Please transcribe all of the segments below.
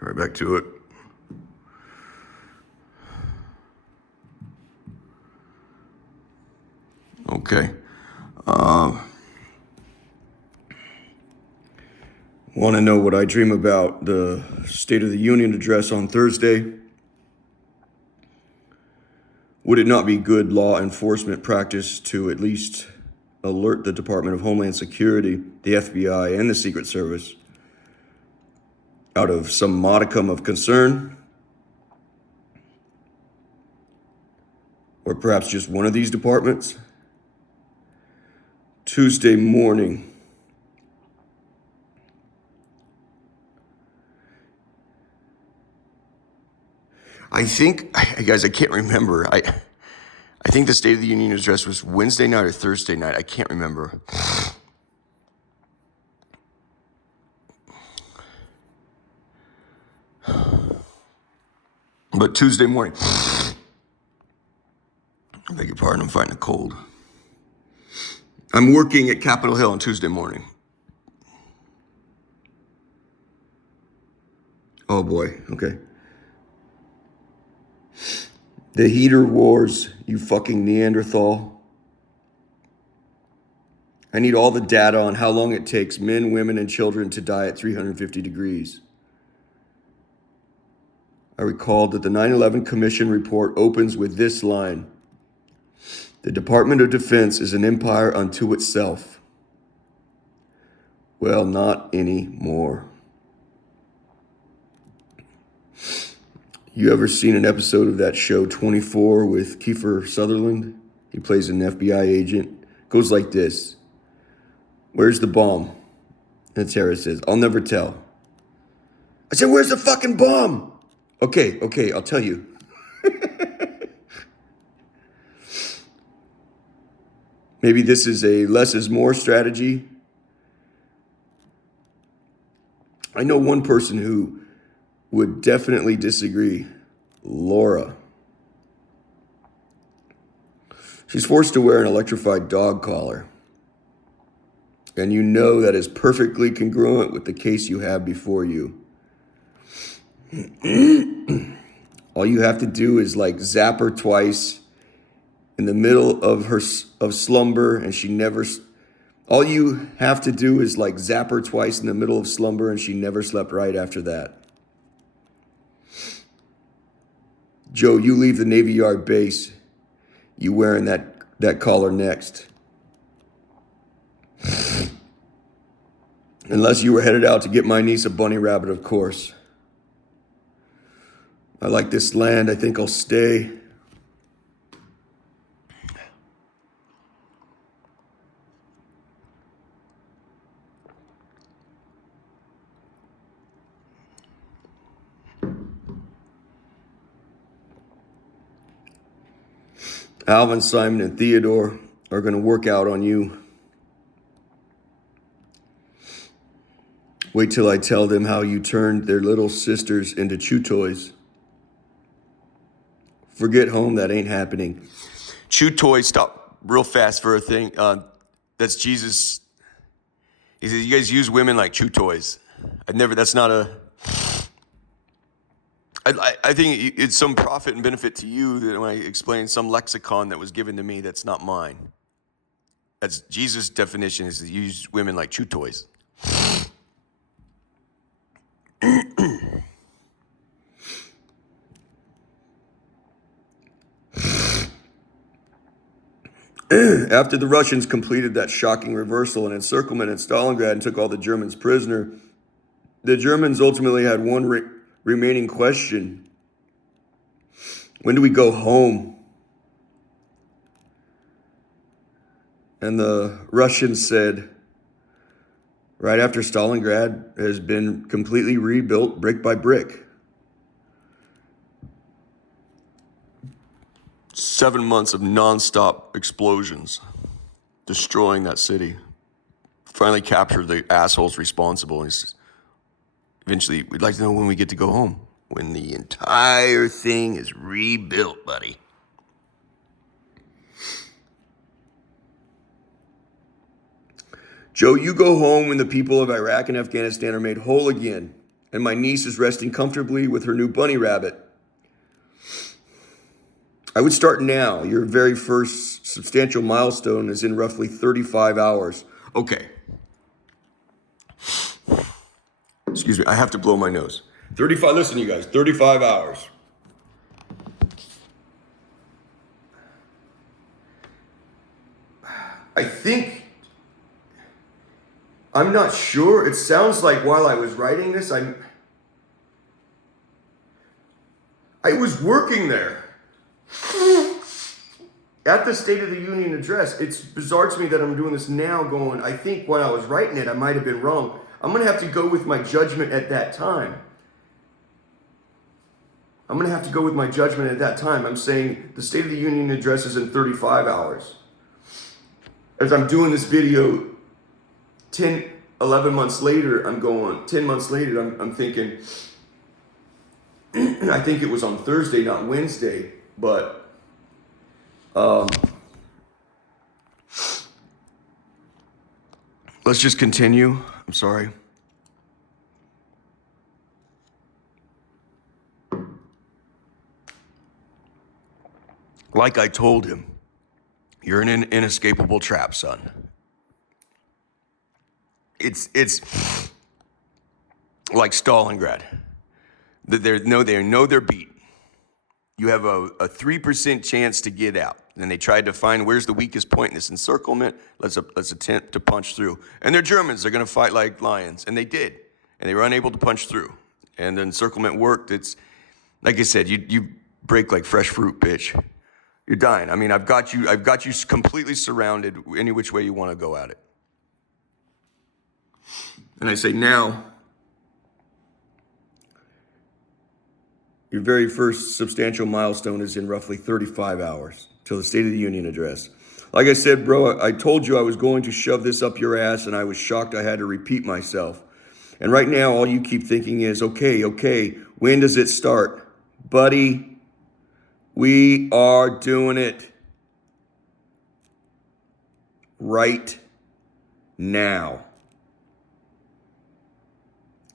Right back to it. Okay. Want to know what I dream about the State of the Union address on Thursday? Would it not be good law enforcement practice to at least alert the Department of Homeland Security, the FBI, and the Secret Service out of some modicum of concern? Or perhaps just one of these departments? Tuesday morning. Guys, I can't remember. I think the State of the Union address was Wednesday night or Thursday night. I can't remember. But Tuesday morning. I beg your pardon, I'm fighting a cold. I'm working at Capitol Hill on Tuesday morning. Oh boy, okay. The heater wars, you fucking Neanderthal. I need all the data on how long it takes men, women, and children to die at 350 degrees. I recalled that the 9/11 Commission report opens with this line: "The Department of Defense is an empire unto itself." Well, not anymore. You ever seen an episode of that show 24 with Kiefer Sutherland? He plays an FBI agent. Goes like this: "Where's the bomb?" And Tara says, "I'll never tell." I said, "Where's the fucking bomb?" Okay, I'll tell you. Maybe this is a less is more strategy. I know one person who would definitely disagree. Laura. She's forced to wear an electrified dog collar. And you know that is perfectly congruent with the case you have before you. All you have to do is like zap her twice in the middle of slumber, and she never. All you have to do is like zap her twice in the middle of slumber, and she never slept right after that. Joe, you leave the Navy Yard base. You wearing that collar next. Unless you were headed out to get my niece a bunny rabbit, of course. I like this land. I think I'll stay. Alvin, Simon, and Theodore are going to work out on you. Wait till I tell them how you turned their little sisters into chew toys. Forget home, that ain't happening. Chew toys, stop real fast for a thing. That's Jesus. He says, you guys use women like chew toys. That's not a... I think it's some profit and benefit to you that when I explain some lexicon that was given to me that's not mine. That's Jesus' definition, is to use women like chew toys. After the Russians completed that shocking reversal and encirclement at Stalingrad and took all the Germans prisoner, the Germans ultimately had one remaining question. When do we go home? And the Russians said, right after Stalingrad has been completely rebuilt brick by brick. 7 months of nonstop explosions, destroying that city. Finally captured the assholes responsible. And eventually, we'd like to know when we get to go home. When the entire thing is rebuilt, buddy. Joe, you go home when the people of Iraq and Afghanistan are made whole again. and my niece is resting comfortably with her new bunny rabbit. I would start now. Your very first substantial milestone is in roughly 35 hours. Okay. Excuse me, I have to blow my nose. 35, listen you guys, 35 hours. I'm not sure. It sounds like while I was writing this, I was working there at the State of the Union address. It's bizarre to me that I'm doing this now going, I think when I was writing it, I might have been wrong. I'm going to have to go with my judgment at that time. I'm going to have to go with my judgment at that time. I'm saying the State of the Union address is in 35 hours. As I'm doing this video, 11 months later, 10 months later, I'm thinking, I think it was on Thursday, not Wednesday, but let's just continue. I'm sorry. Like I told him, you're in an inescapable trap, son. It's like Stalingrad. They know they're beat. You have a 3% chance to get out. And they tried to find where's the weakest point in this encirclement. Let's attempt to punch through. And they're Germans. They're going to fight like lions. And they did. And they were unable to punch through. And the encirclement worked. It's, like I said, you break like fresh fruit, bitch. You're dying. I mean, I've got you completely surrounded any which way you want to go at it. And I say now, your very first substantial milestone is in roughly 35 hours till the State of the Union address. Like I said, bro, I told you I was going to shove this up your ass, and I was shocked I had to repeat myself. And right now, all you keep thinking is, okay, when does it start? Buddy, we are doing it right now.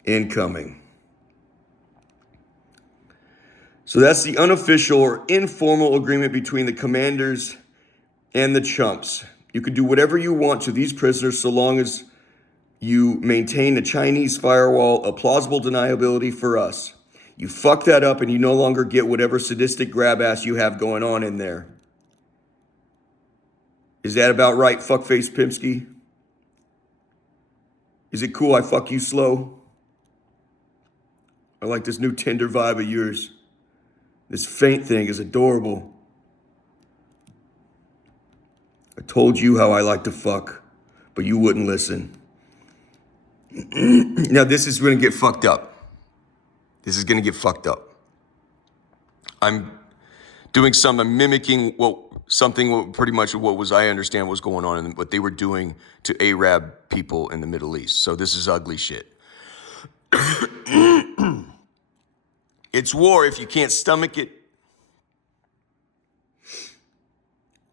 Incoming. So that's the unofficial or informal agreement between the commanders and the chumps. You can do whatever you want to these prisoners so long as you maintain a Chinese firewall of plausible deniability for us. You fuck that up and you no longer get whatever sadistic grab ass you have going on in there. Is that about right, fuckface Pimsky? Is it cool I fuck you slow? I like this new Tinder vibe of yours. This faint thing is adorable. I told you how I like to fuck, but you wouldn't listen. Now this is going to get fucked up. This is going to get fucked up. I'm mimicking pretty much what was I understand was going on and what they were doing to Arab people in the Middle East. So this is ugly shit. It's war if you can't stomach it.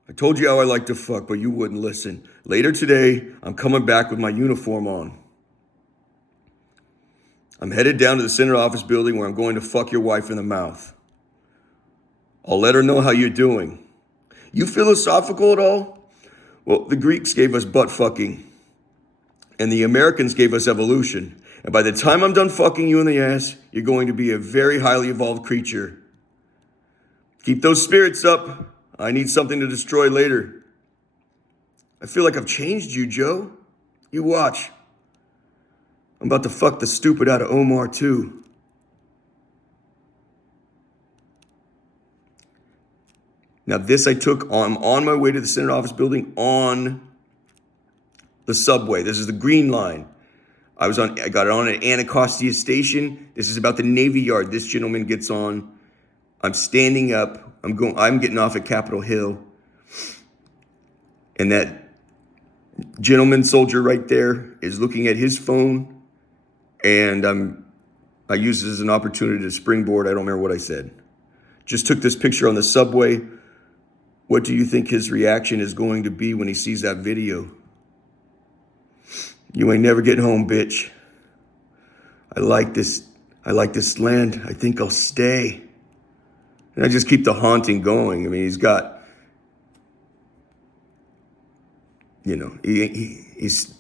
I told you how I like to fuck, but you wouldn't listen. Later today, I'm coming back with my uniform on. I'm headed down to the center office building where I'm going to fuck your wife in the mouth. I'll let her know how you're doing. You philosophical at all? Well, the Greeks gave us butt fucking, and the Americans gave us evolution. And by the time I'm done fucking you in the ass, you're going to be a very highly evolved creature. Keep those spirits up. I need something to destroy later. I feel like I've changed you, Joe. You watch. I'm about to fuck the stupid out of Omar, too. Now this I'm on my way to the Senate office building on the subway. This is the Green Line. I got it on at Anacostia Station. This is about the Navy Yard. This gentleman gets on. I'm standing up. I'm getting off at Capitol Hill. And that gentleman soldier right there is looking at his phone. And I use this as an opportunity to springboard. I don't remember what I said. Just took this picture on the subway. What do you think his reaction is going to be when he sees that video? You ain't never getting home, bitch. I like this I like this land. I think I'll stay. And I just keep the haunting going. I mean, he's got, he's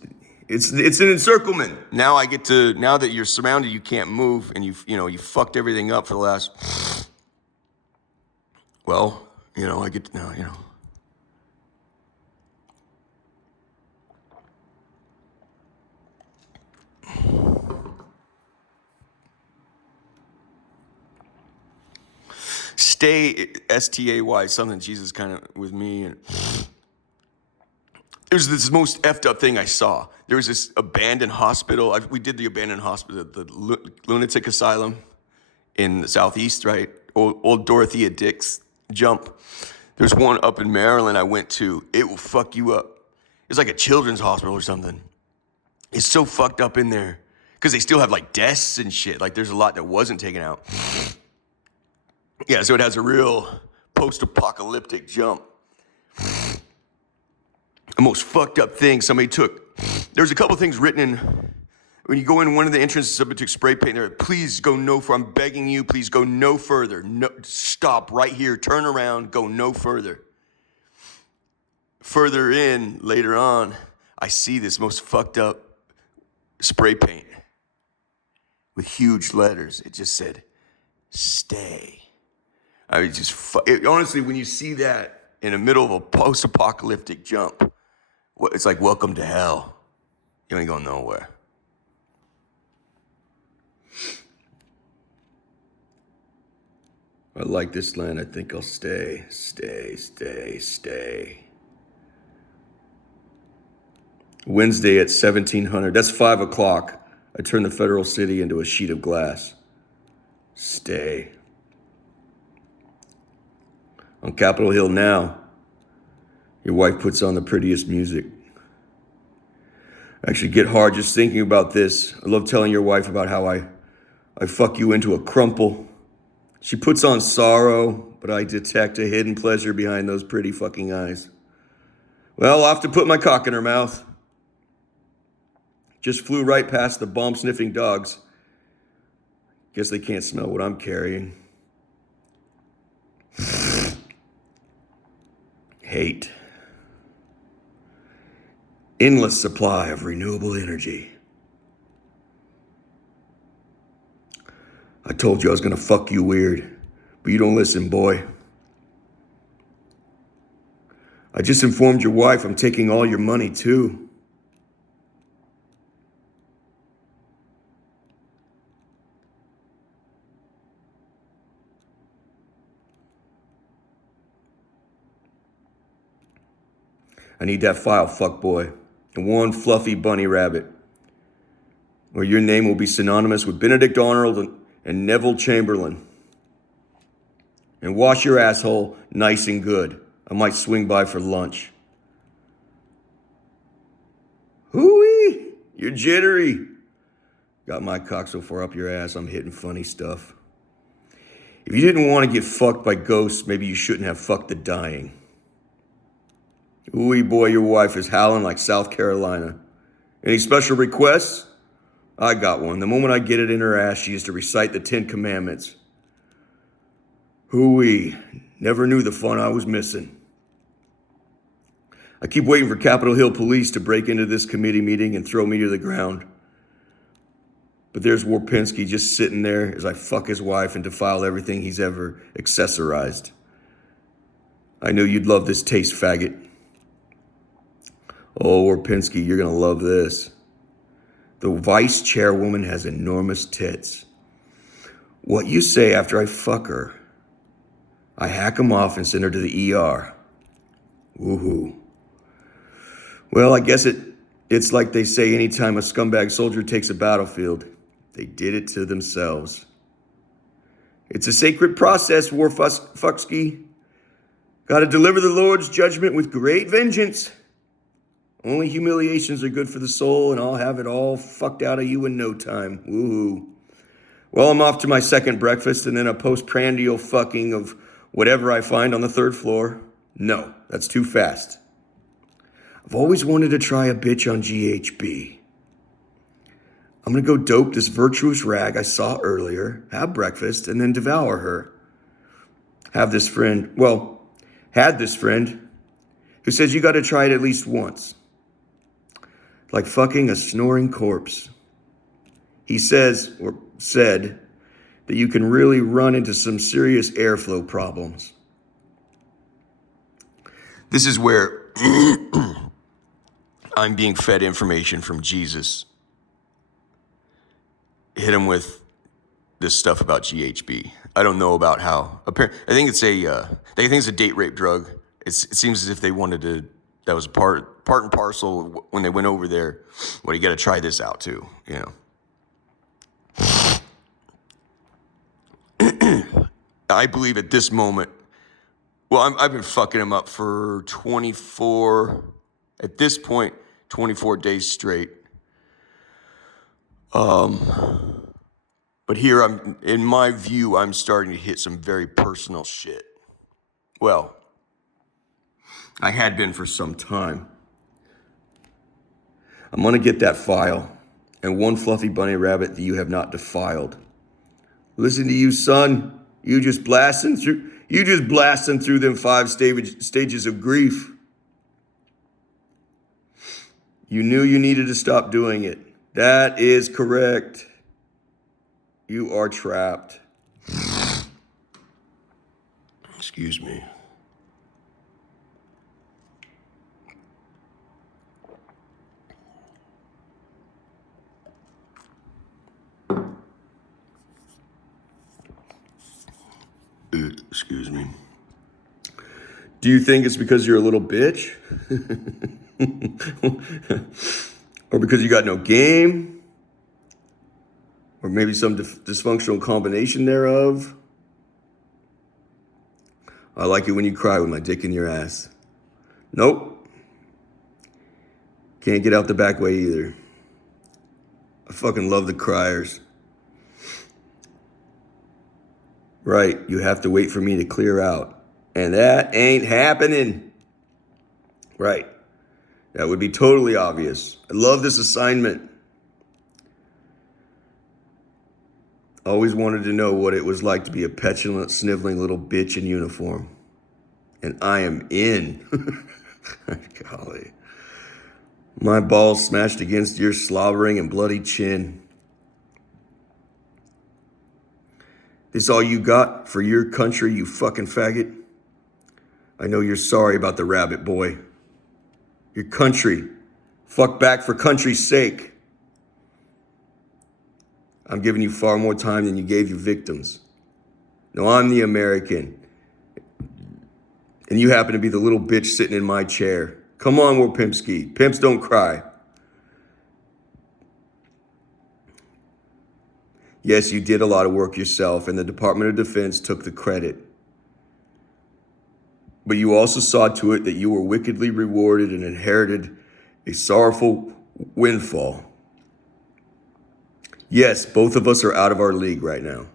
it's an encirclement. Now I get to, now that you're surrounded, you can't move, and you fucked everything up for the last, well, I get to now, Stay, S-T-A-Y, something Jesus kind of with me. And it was this most effed up thing I saw. There was this abandoned hospital. We did the abandoned hospital, the lunatic asylum in the Southeast, right? Old Dorothea Dix jump. There's one up in Maryland I went to. It will fuck you up. It's like a children's hospital or something. It's so fucked up in there because they still have like desks and shit. Like there's a lot that wasn't taken out. Yeah, so it has a real post-apocalyptic jump. The most fucked up thing somebody took. There's a couple things written in, when you go in one of the entrances, somebody took spray paint there. Please go no further. I'm begging you, please go no further. No, stop right here, turn around, go no further. Further in, later on, I see this most fucked up spray paint with huge letters. It just said, stay. I mean, honestly, when you see that in the middle of a post-apocalyptic jump, it's like welcome to hell. You ain't going nowhere. I like this land. I think I'll stay. Wednesday at 1700. That's 5 o'clock. I turn the federal city into a sheet of glass. Stay. On Capitol Hill now, your wife puts on the prettiest music. I actually get hard just thinking about this. I love telling your wife about how I fuck you into a crumple. She puts on sorrow, but I detect a hidden pleasure behind those pretty fucking eyes. Well, I'll have to put my cock in her mouth. Just flew right past the bomb-sniffing dogs. Guess they can't smell what I'm carrying. Hate. Endless supply of renewable energy. I told you I was gonna fuck you weird, but you don't listen, boy. I just informed your wife I'm taking all your money too. I need that file, fuckboy, and one fluffy bunny rabbit, or your name will be synonymous with Benedict Arnold and Neville Chamberlain. And wash your asshole nice and good. I might swing by for lunch. Hooey, you're jittery. Got my cock so far up your ass, I'm hitting funny stuff. If you didn't want to get fucked by ghosts, maybe you shouldn't have fucked the dying. Ooh, boy, your wife is howling like South Carolina. Any special requests? I got one. The moment I get it in her ass, she is to recite the 10 Commandments. Hooey, never knew the fun I was missing. I keep waiting for Capitol Hill police to break into this committee meeting and throw me to the ground. But there's Warpinski just sitting there as I fuck his wife and defile everything he's ever accessorized. I knew you'd love this taste, faggot. Oh, Warpinski, you're gonna love this. The vice chairwoman has enormous tits. What you say after I fuck her? I hack them off and send her to the ER. Woohoo. Well, I guess it's like they say anytime a scumbag soldier takes a battlefield, they did it to themselves. It's a sacred process, Warfucksky. Gotta deliver the Lord's judgment with great vengeance. Only humiliations are good for the soul, and I'll have it all fucked out of you in no time. Woohoo. Well, I'm off to my second breakfast and then a postprandial fucking of whatever I find on the 3rd floor. No, that's too fast. I've always wanted to try a bitch on GHB. I'm going to go dope this virtuous rag I saw earlier, have breakfast, and then devour her. Had this friend who says you got to try it at least once. Like fucking a snoring corpse. He says, or said, that you can really run into some serious airflow problems. This is where I'm being fed information from Jesus. Hit him with this stuff about GHB. I don't know about how. I think it's a date rape drug. It seems as if they wanted to. That was part and parcel when they went over there. Well, you got to try this out too. You know. I believe at this moment. Well, I've been fucking him up for 24. At this point, 24 days straight. But here in my view, I'm starting to hit some very personal shit. Well, I had been for some time. I'm gonna get that file and one fluffy bunny rabbit that you have not defiled. Listen to you, son. You just blasting through them 5 stages of grief. You knew you needed to stop doing it. That is correct. You are trapped. Excuse me. Excuse me. Do you think it's because you're a little bitch? Or because you got no game? Or maybe some dysfunctional combination thereof? I like it when you cry with my dick in your ass. Nope. Can't get out the back way either. I fucking love the criers. Right, you have to wait for me to clear out. And that ain't happening. Right. That would be totally obvious. I love this assignment. Always wanted to know what it was like to be a petulant, sniveling little bitch in uniform. And I am in. Golly. My balls smashed against your slobbering and bloody chin. This all you got for your country, you fucking faggot? I know you're sorry about the rabbit, boy. Your country. Fuck back for country's sake. I'm giving you far more time than you gave your victims. No, I'm the American. And you happen to be the little bitch sitting in my chair. Come on, Warpimski. Pimps don't cry. Yes, you did a lot of work yourself, and the Department of Defense took the credit. But you also saw to it that you were wickedly rewarded and inherited a sorrowful windfall. Yes, both of us are out of our league right now.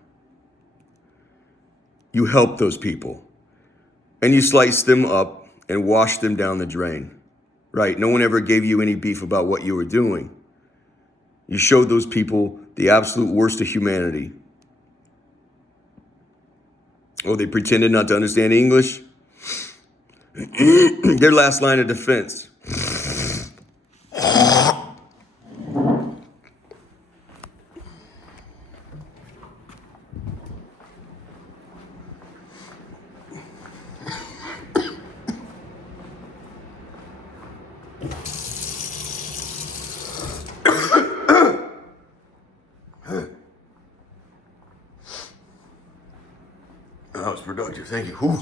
You helped those people, and you sliced them up and washed them down the drain. Right, no one ever gave you any beef about what you were doing. You showed those people the absolute worst of humanity. Oh, they pretended not to understand English? Their last line of defense. That was productive, thank you. Whew.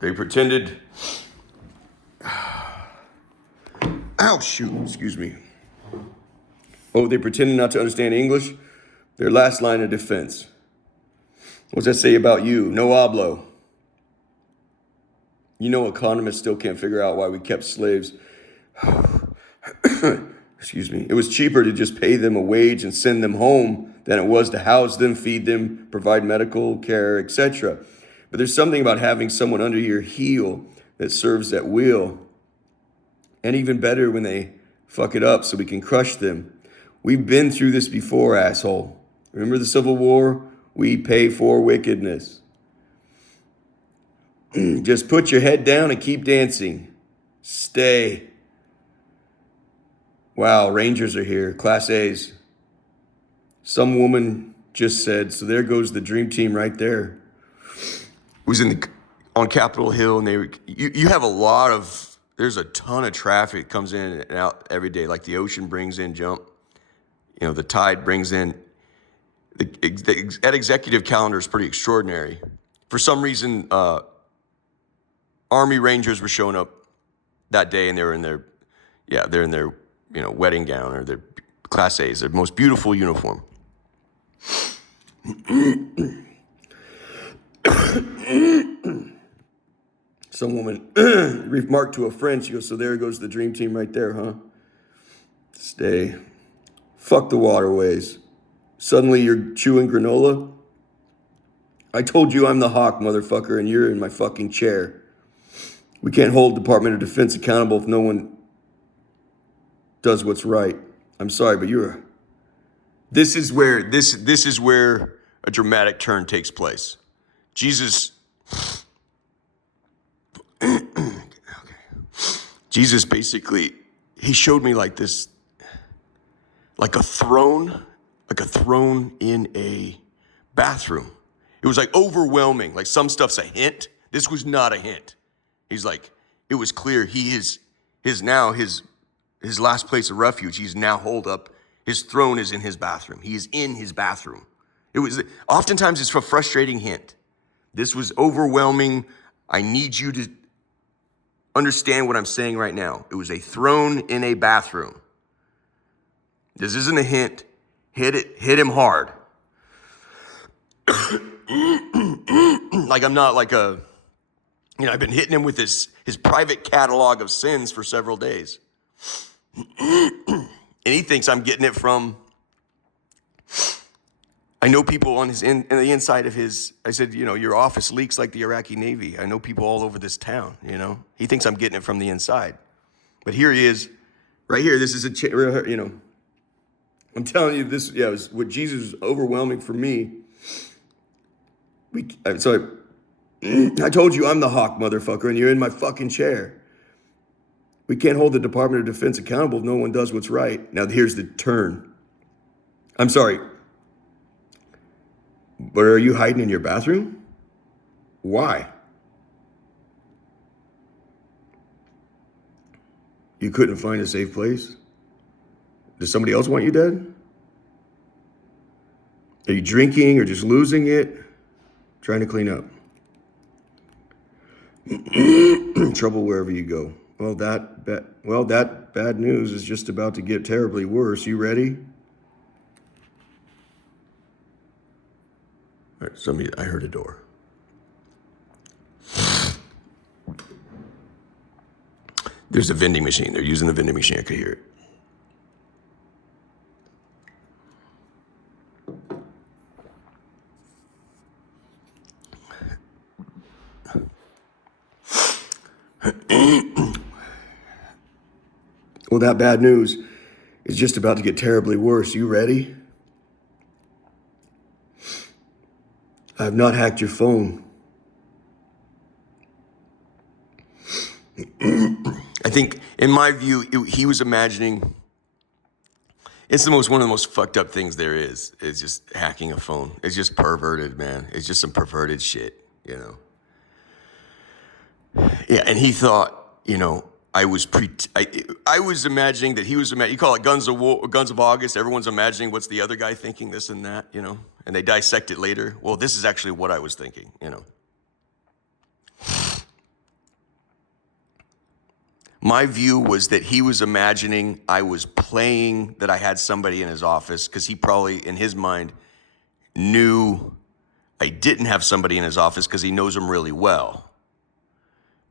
They pretended. Ow, shoot, excuse me. Oh, they pretended not to understand English? Their last line of defense. What does that say about you? No hablo. You know, economists still can't figure out why we kept slaves. Excuse me. It was cheaper to just pay them a wage and send them home than it was to house them, feed them, provide medical care, etc. But there's something about having someone under your heel that serves that will. And even better when they fuck it up so we can crush them. We've been through this before, asshole. Remember the Civil War? We pay for wickedness. Just put your head down and keep dancing. Stay. Wow, Rangers are here. Class A's. Some woman just said, so there goes the dream team right there. Was on Capitol Hill, and you have a lot of, there's a ton of traffic comes in and out every day. Like the ocean brings in the tide brings in. That executive calendar is pretty extraordinary. For some reason, Army Rangers were showing up that day, and they're in their wedding gown or their Class A's, their most beautiful uniform. Some woman remarked to a friend, she goes, so there goes the dream team right there, huh? Stay. Fuck the waterways. Suddenly you're chewing granola? I told you I'm the hawk, motherfucker, and you're in my fucking chair. We can't hold Department of Defense accountable if no one does what's right. I'm sorry, but this is where a dramatic turn takes place. Jesus Jesus basically, he showed me like this, like a throne in a bathroom. It was like overwhelming. Like some stuff's a hint. This was not a hint. He's like, it was clear his last place of refuge, he's now holed up. His throne is in his bathroom. He is in his bathroom. Oftentimes it's a frustrating hint. This was overwhelming. I need you to understand what I'm saying right now. It was a throne in a bathroom. This isn't a hint. Hit him hard. Like I'm not like I've been hitting him with his private catalog of sins for several days. And he thinks I'm getting it from, I know people on in the inside of his, I said, your office leaks like the Iraqi Navy. I know people all over this town, He thinks I'm getting it from the inside. But here he is, right here. This is I'm telling you this, it was what Jesus was overwhelming for me. I told you I'm the hawk, motherfucker, and you're in my fucking chair. We can't hold the Department of Defense accountable if no one does what's right. Now, here's the turn. I'm sorry, but are you hiding in your bathroom? Why? You couldn't find a safe place? Does somebody else want you dead? Are you drinking or just losing it? Trying to clean up. Trouble wherever you go. Well, that bad news is just about to get terribly worse. You ready? All right, I heard a door. There's a vending machine. They're using the vending machine. I could hear it. Well, that bad news is just about to get terribly worse. You ready? I have not hacked your phone. I think, in my view, he was imagining, it's one of the most fucked up things there is. It's just hacking a phone. It's just perverted, man. It's just some perverted shit, Yeah, and he thought, I was imagining that he was you call it Guns of August. Everyone's imagining what's the other guy thinking, this and that, and they dissect it later. Well, this is actually what I was thinking, My view was that he was imagining I was playing that I had somebody in his office because he probably, in his mind, knew I didn't have somebody in his office because he knows him really well.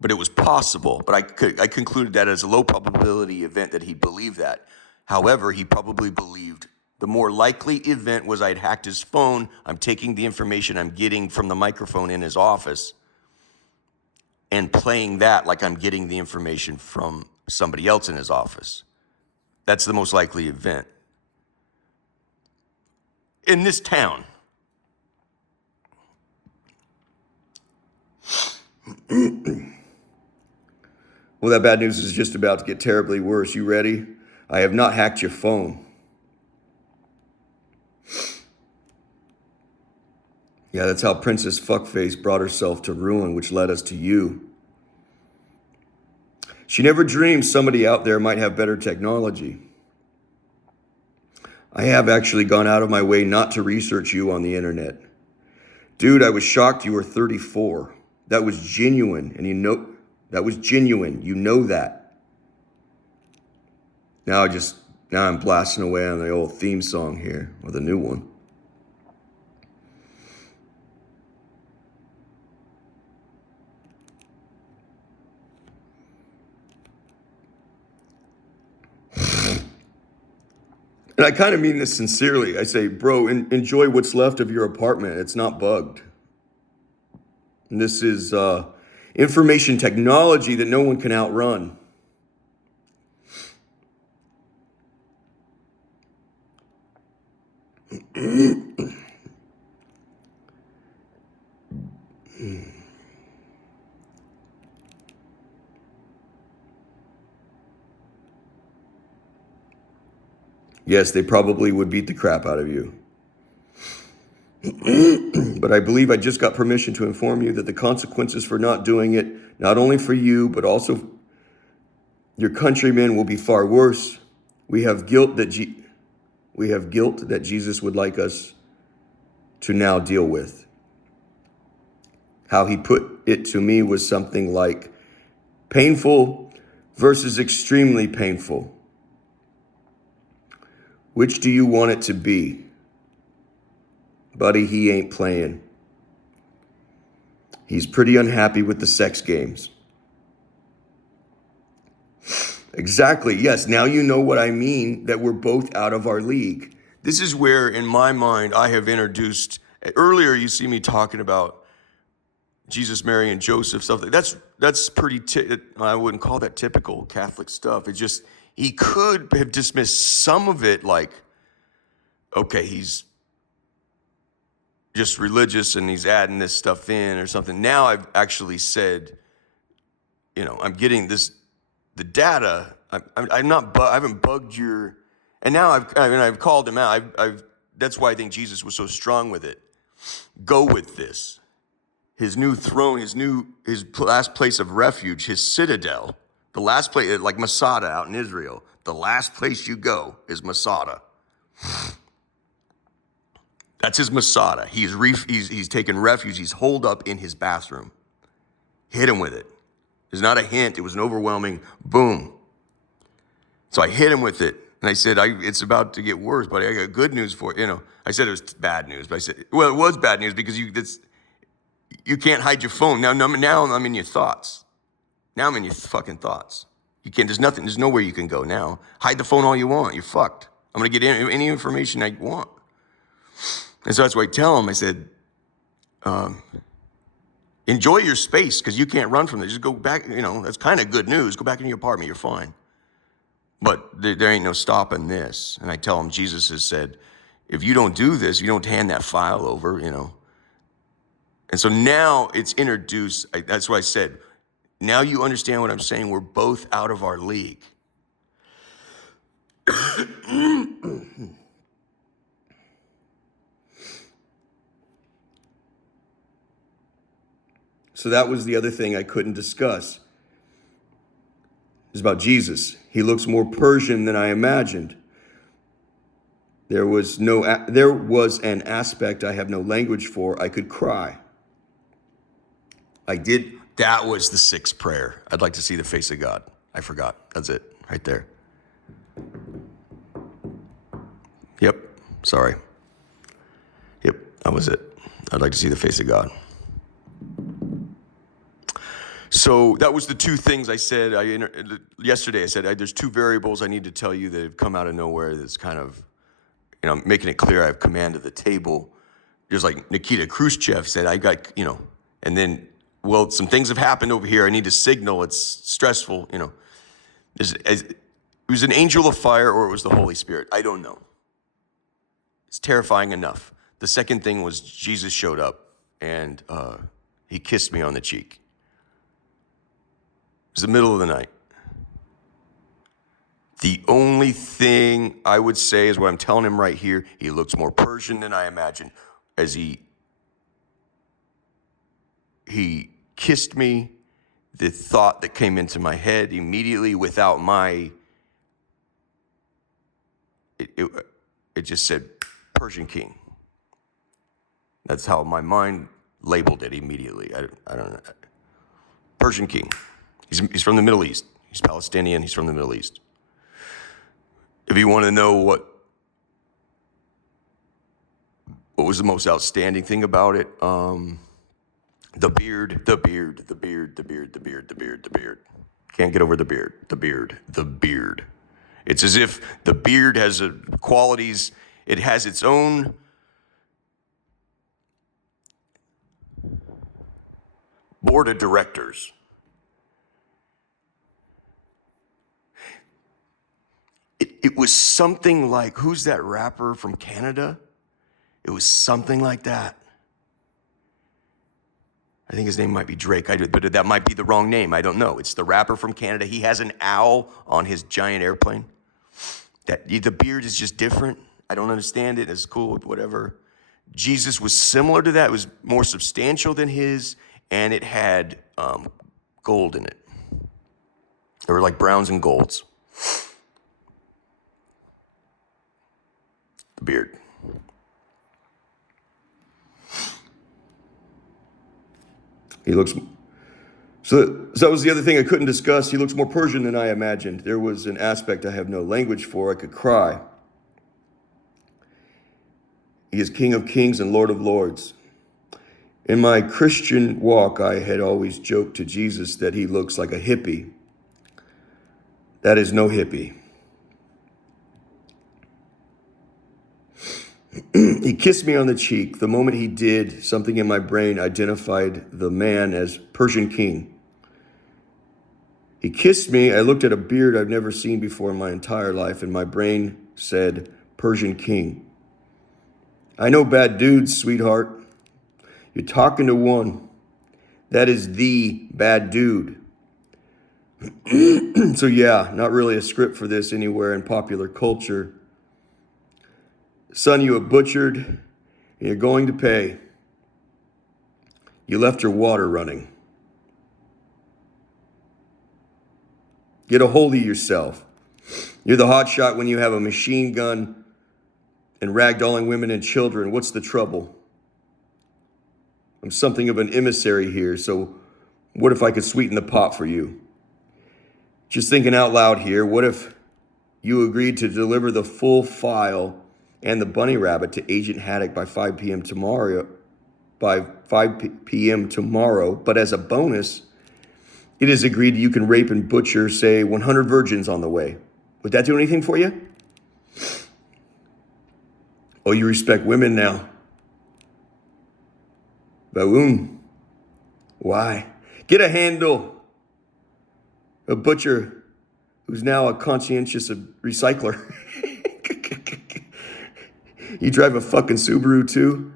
But it was possible. But I concluded that as a low probability event that he believed that. However, he probably believed the more likely event was I'd hacked his phone. I'm taking the information I'm getting from the microphone in his office and playing that like I'm getting the information from somebody else in his office. That's the most likely event. In this town. Well, that bad news is just about to get terribly worse. You ready? I have not hacked your phone. Yeah, that's how Princess Fuckface brought herself to ruin, which led us to you. She never dreamed somebody out there might have better technology. I have actually gone out of my way not to research you on the internet. Dude, I was shocked you were 34. That was genuine, and you know that. Now I'm blasting away on the old theme song here, or the new one. And I kind of mean this sincerely. I say, bro, enjoy what's left of your apartment. It's not bugged. And this is information technology that no one can outrun. Yes, they probably would beat the crap out of you. But I believe I just got permission to inform you that the consequences for not doing it, not only for you, but also your countrymen, will be far worse. We have guilt that Jesus would like us to now deal with. How he put it to me was something like painful versus extremely painful. Which do you want it to be? Buddy, he ain't playing. He's pretty unhappy with the sex games. Exactly, yes. Now you know what I mean, that we're both out of our league. This is where, in my mind, I have introduced, earlier you see me talking about Jesus, Mary, and Joseph, stuff. That's pretty, I wouldn't call that typical Catholic stuff. It's just, he could have dismissed some of it like, okay, he's just religious and he's adding this stuff in or something. Now I've actually said, I'm getting this, the data. I haven't bugged your, and now I've called him out. That's why I think Jesus was so strong with it. Go with this. His new throne, his last place of refuge, his citadel, the last place, like Masada out in Israel. The last place you go is Masada. That's his Masada. He's taken refuge. He's holed up in his bathroom. Hit him with it. It's not a hint. It was an overwhelming boom. So I hit him with it. And I said, it's about to get worse, but I got good news for you. I said it was bad news, but I said, well, it was bad news because you can't hide your phone. Now I'm in your thoughts. Now I'm in your fucking thoughts. You can't, there's nowhere you can go now. Hide the phone all you want. You're fucked. I'm going to get any information I want. And so that's why I tell him, I said, enjoy your space because you can't run from this. Just go back, that's kind of good news. Go back in your apartment. You're fine. But there ain't no stopping this. And I tell him, Jesus has said, if you don't do this, you don't hand that file over, And so now it's introduced. That's why I said, now you understand what I'm saying. We're both out of our league. So that was the other thing I couldn't discuss. It's about Jesus. He looks more Persian than I imagined. There was an aspect I have no language for. I could cry. I did. That was the sixth prayer. I'd like to see the face of God. I forgot. That's it. Right there. Yep. Sorry. Yep. That was it. I'd like to see the face of God. So that was the two things I said. Yesterday I said, there's two variables I need to tell you that have come out of nowhere that's kind of, making it clear I have command of the table. Just like Nikita Khrushchev said, I got, and then, well, some things have happened over here. I need to signal. It's stressful, It was an angel of fire or it was the Holy Spirit. I don't know. It's terrifying enough. The second thing was Jesus showed up and he kissed me on the cheek. It was the middle of the night. The only thing I would say is what I'm telling him right here. He looks more Persian than I imagined. As he kissed me, the thought that came into my head immediately without it just said Persian king. That's how my mind labeled it immediately. I don't know. Persian king. He's from the Middle East. He's Palestinian. He's from the Middle East. If you want to know what was the most outstanding thing about it, the beard. Can't get over the beard. It's as if the beard has qualities. It has its own board of directors. It was something like, who's that rapper from Canada? It was something like that. I think his name might be Drake, but that might be the wrong name. I don't know. It's the rapper from Canada. He has an owl on his giant airplane. The beard is just different. I don't understand it. It's cool, whatever. Jesus was similar to that. It was more substantial than his, and it had gold in it. There were like browns and golds. The beard. He looks, so that was the other thing I couldn't discuss. He looks more Persian than I imagined. There was an aspect I have no language for. I could cry. He is King of Kings and Lord of Lords. In my Christian walk, I had always joked to Jesus that he looks like a hippie. That is no hippie. He kissed me on the cheek. The moment he did, something in my brain identified the man as Persian king. He kissed me. I looked at a beard I've never seen before in my entire life, and my brain said Persian king. I know bad dudes, sweetheart. You're talking to one. That is the bad dude. So yeah, not really a script for this anywhere in popular culture. Son, you have butchered, and you're going to pay. You left your water running. Get a hold of yourself. You're the hotshot when you have a machine gun and ragdolling women and children. What's the trouble? I'm something of an emissary here, so what if I could sweeten the pot for you? Just thinking out loud here, what if you agreed to deliver the full file and the bunny rabbit to Agent Haddock by 5 p.m. tomorrow, but as a bonus, it is agreed you can rape and butcher, say, 100 virgins on the way. Would that do anything for you? Oh, you respect women now. Boom. Why? Get a handle. A butcher who's now a conscientious recycler. You drive a fucking Subaru too?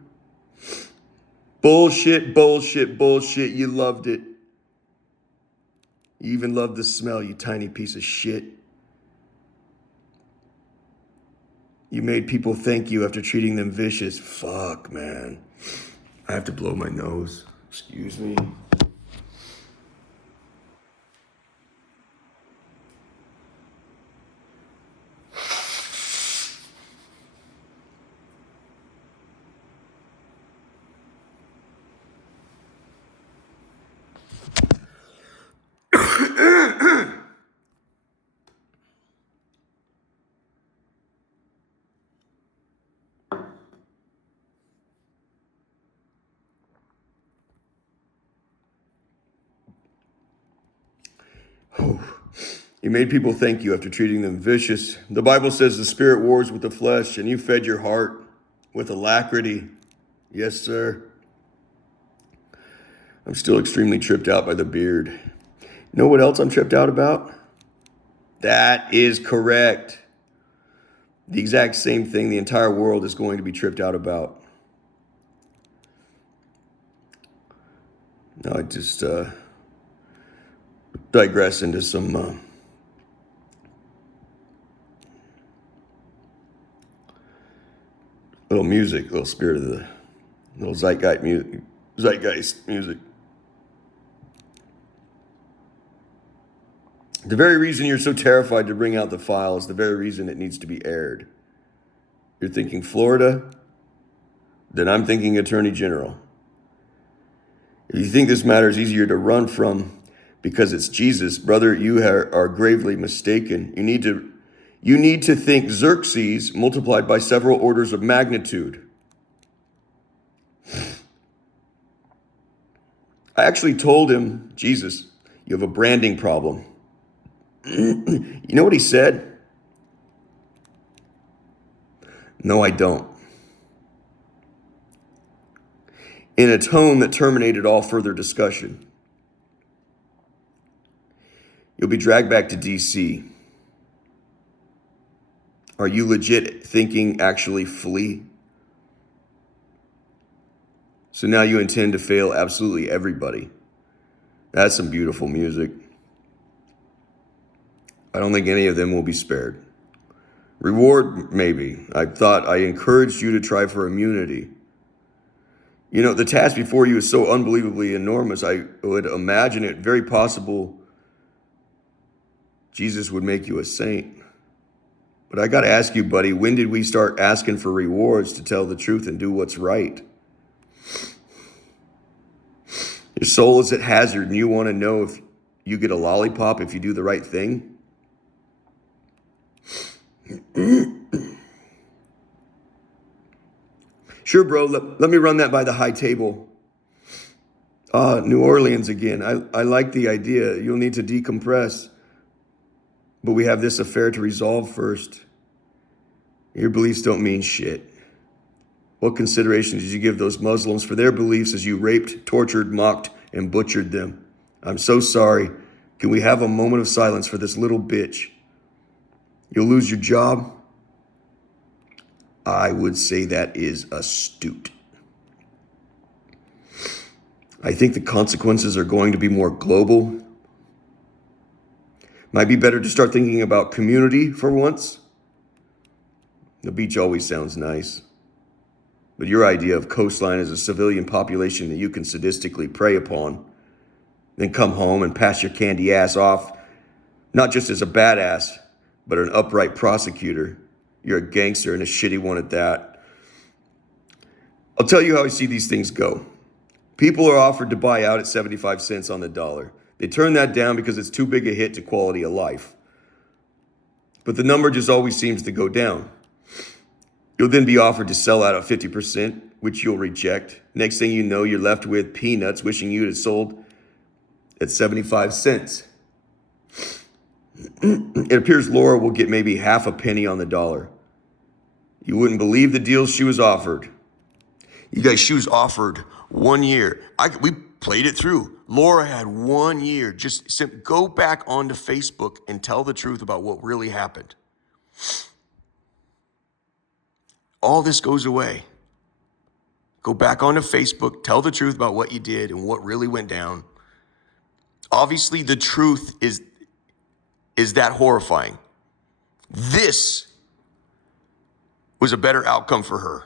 Bullshit. You loved it. You even loved the smell, you tiny piece of shit. You made people thank you after treating them vicious. Fuck, man. I have to blow my nose. Excuse me. You made people thank you after treating them vicious. The Bible says the spirit wars with the flesh, and you fed your heart with alacrity. Yes, sir. I'm still extremely tripped out by the beard. You know what else I'm tripped out about? That is correct. The exact same thing the entire world is going to be tripped out about. Now I just digress into some little music, little spirit of the little zeitgeist music. The very reason you're so terrified to bring out the file is the very reason it needs to be aired. You're thinking Florida, then I'm thinking Attorney General. If you think this matter is easier to run from because it's Jesus, brother, you are gravely mistaken. You need to think Xerxes multiplied by several orders of magnitude. I actually told him, Jesus, you have a branding problem. You know what he said? No, I don't. In a tone that terminated all further discussion. You'll be dragged back to DC. Are you legit thinking actually flee? So now you intend to fail absolutely everybody. That's some beautiful music. I don't think any of them will be spared. Reward, maybe. I encouraged you to try for immunity. You know, the task before you is so unbelievably enormous, I would imagine it very possible Jesus would make you a saint. But I got to ask you, buddy, when did we start asking for rewards to tell the truth and do what's right? Your soul is at hazard and you want to know if you get a lollipop if you do the right thing? Sure, bro, let me run that by the high table. New Orleans again. I like the idea. You'll need to decompress. But we have this affair to resolve first. Your beliefs don't mean shit. What consideration did you give those Muslims for their beliefs as you raped, tortured, mocked, and butchered them? I'm so sorry. Can we have a moment of silence for this little bitch? You'll lose your job? I would say that is astute. I think the consequences are going to be more global. Might be better to start thinking about community for once. The beach always sounds nice. But your idea of coastline as a civilian population that you can sadistically prey upon, then come home and pass your candy ass off, not just as a badass, but an upright prosecutor. You're a gangster and a shitty one at that. I'll tell you how I see these things go. People are offered to buy out at 75 cents on the dollar. They turn that down because it's too big a hit to quality of life. But the number just always seems to go down. You'll then be offered to sell out at 50%, which you'll reject. Next thing you know, you're left with peanuts wishing you had sold at 75 cents. It appears Laura will get maybe half a penny on the dollar. You wouldn't believe the deals she was offered. You guys, she was offered 1 year. We played it through. Laura had 1 year. Just go back onto Facebook and tell the truth about what really happened. All this goes away. Go back onto Facebook, tell the truth about what you did and what really went down. Obviously, the truth is that horrifying. This was a better outcome for her.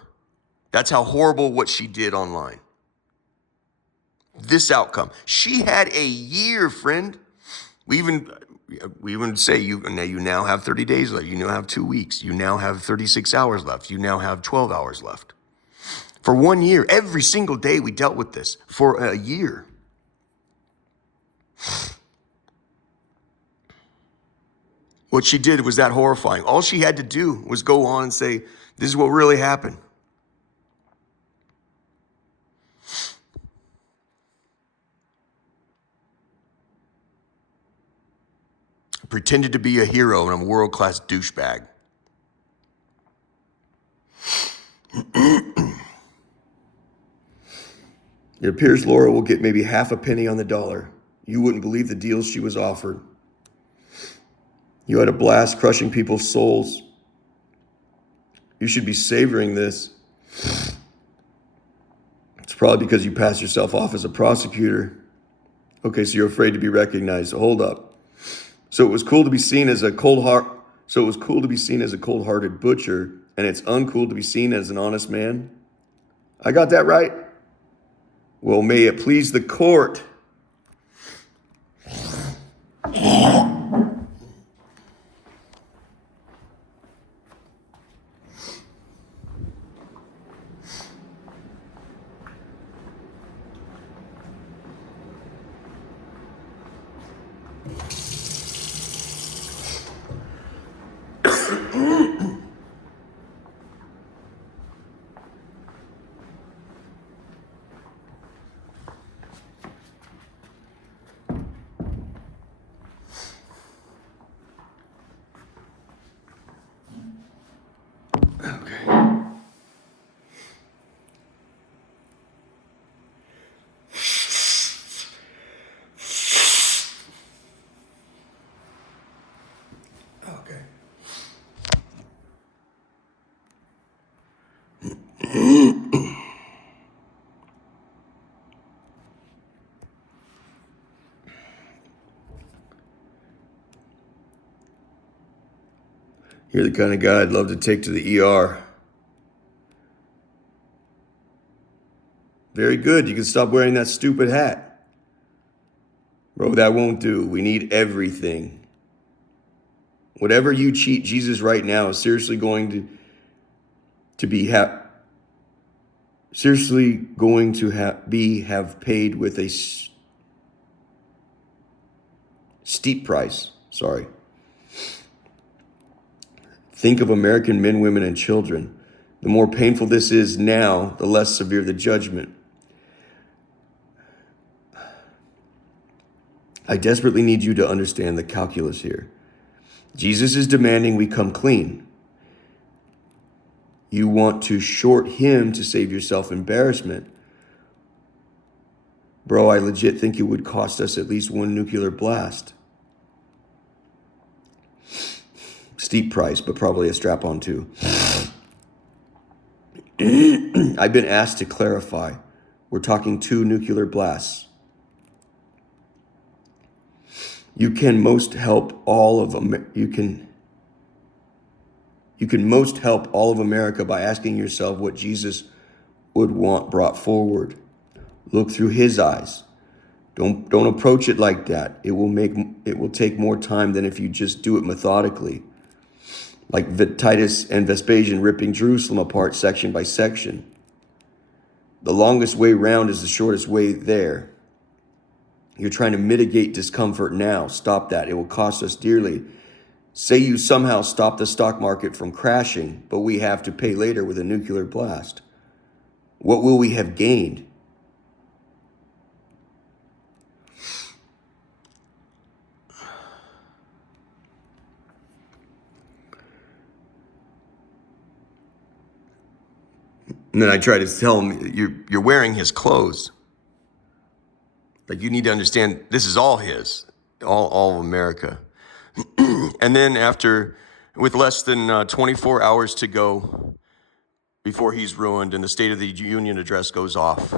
That's how horrible what she did online. This outcome. She had a year, friend. We even say you now have 30 days left. You now have 2 weeks. You now have 36 hours left. You now have 12 hours left. For 1 year, every single day we dealt with this for a year. What she did was that horrifying. All she had to do was go on and say, this is what really happened. I pretended to be a hero and I'm a world-class douchebag. It appears Laura will get maybe half a penny on the dollar. You wouldn't believe the deals she was offered. You had a blast crushing people's souls. You should be savoring this. It's probably because you passed yourself off as a prosecutor. Okay, so you're afraid to be recognized. So hold up. So it was cool to be seen as a cold-hearted butcher, and it's uncool to be seen as an honest man. I got that right? Well, may it please the court. Okay. Okay. You're the kind of guy I'd love to take to the ER. Very good. You can stop wearing that stupid hat. Bro, that won't do. We need everything. Whatever you cheat Jesus right now is seriously going to be have paid with a steep price. Sorry. Think of American men, women, and children. The more painful this is now, the less severe the judgment. I desperately need you to understand the calculus here. Jesus is demanding we come clean. You want to short him to save yourself embarrassment. Bro, I legit think it would cost us at least one nuclear blast. Steep price, but probably a strap-on too. I've been asked to clarify. We're talking 2 nuclear blasts. You can most help all of America by asking yourself what Jesus would want brought forward. Look through his eyes. Don't approach it like that. It will take more time than if you just do it methodically. Like Titus and Vespasian ripping Jerusalem apart section by section. The longest way round is the shortest way there. You're trying to mitigate discomfort now. Stop that. It will cost us dearly. Say you somehow stop the stock market from crashing, but we have to pay later with a nuclear blast. What will we have gained? And then I try to tell him, you're wearing his clothes. Like, you need to understand, this is all his, all of America. And then with less than 24 hours to go before he's ruined and the State of the Union address goes off,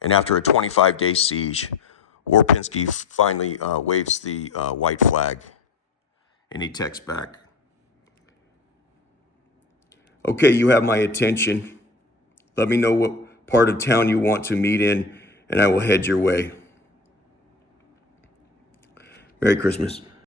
and after a 25-day siege, Warpinski finally waves the white flag, and he texts back, okay, you have my attention. Let me know what part of town you want to meet in, and I will head your way. Merry Christmas.